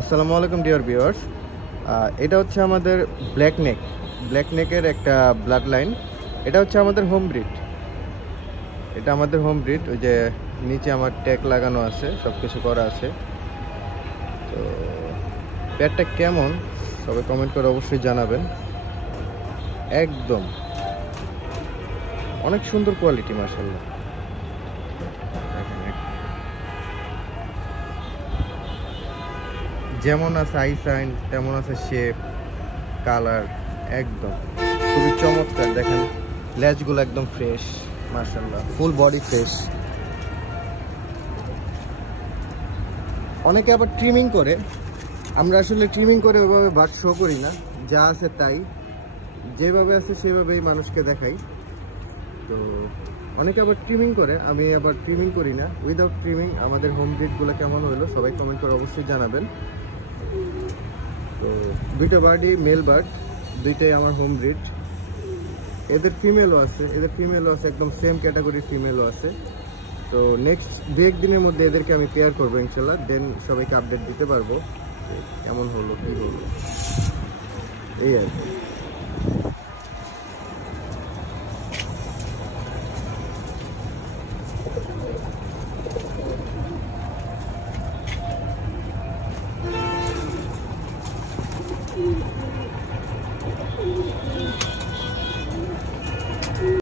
আসসালামু আলাইকুম dear viewers. এটা হচ্ছে আমাদের ব্ল্যাক নেকের একটা ব্লাড লাইন। এটা হচ্ছে আমাদের হোম ব্রিড। ওই যে নিচে আমার ট্যাগ লাগানো আছে, সব কিছু করা আছে। তো পেটটা কেমন সবাই কমেন্ট করে অবশ্যই জানাবেন। একদম অনেক সুন্দর কোয়ালিটি, মাশাআল্লাহ। যেমন আছে আইসাইন তেমন আছে শেপ, কালার, একদম খুবই চমৎকার। দেখেন লেজগুলো একদম ফ্রেশ, মাশাআল্লাহ, ফুল বডি ফ্রেশ। অনেকে আবার ট্রিমিং করে, আমরা আসলে ট্রিমিং করে ওইভাবে বাট শো করি না, যা আছে তাই, যেভাবে আছে সেভাবেই মানুষকে দেখাই। তো অনেকে আবার ট্রিমিং করে, আমি আবার ট্রিমিং করি না। উইদাউট ট্রিমিং আমাদের হোম ব্রিডগুলো কেমন হলো সবাই কমেন্ট করে অবশ্যই জানাবেন। তো দুইটা বার্ডই মেল বার্ড, দুইটাই আমার হোম ব্রিড। এদের ফিমেলও আছে, একদম সেম ক্যাটাগরির ফিমেলও আছে। তো নেক্সট দু এক দিনের মধ্যে এদেরকে আমি পেয়ার করবো ইনশাল্লাহ, দেন সবাইকে আপডেট দিতে পারবো কেমন হলো, কী হলো, এই আর কি।